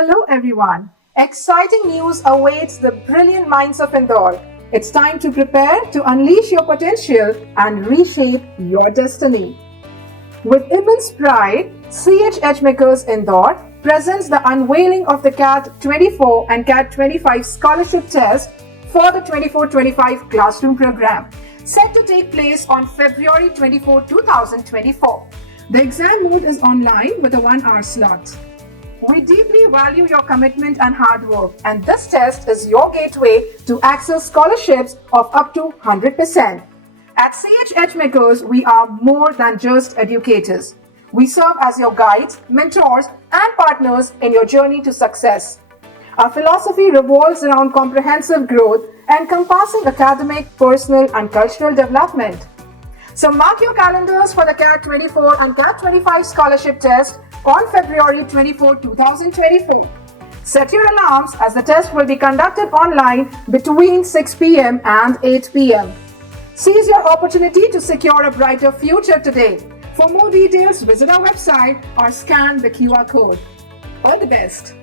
Hello everyone. Exciting news awaits the brilliant minds of Indore. It's time to prepare to unleash your potential and reshape your destiny. With immense pride, CHH Makers Indore presents the unveiling of the CAT-24 and CAT-25 scholarship test for the 24-25 classroom program, set to take place on February 24, 2024. The exam mode is online with a 1-hour slot. We deeply value your commitment and hard work, and this test is your gateway to access scholarships of up to 100%. At CHH Makers, we are more than just educators. We serve as your guides, mentors, and partners in your journey to success. Our philosophy revolves around comprehensive growth, encompassing academic, personal, and cultural development. So mark your calendars for the CAT-24 and CAT-25 scholarship test on February 24, 2024. Set your alarms as the test will be conducted online between 6 p.m. and 8 p.m. Seize your opportunity to secure a brighter future today. For more details, visit our website or scan the QR code. All the best.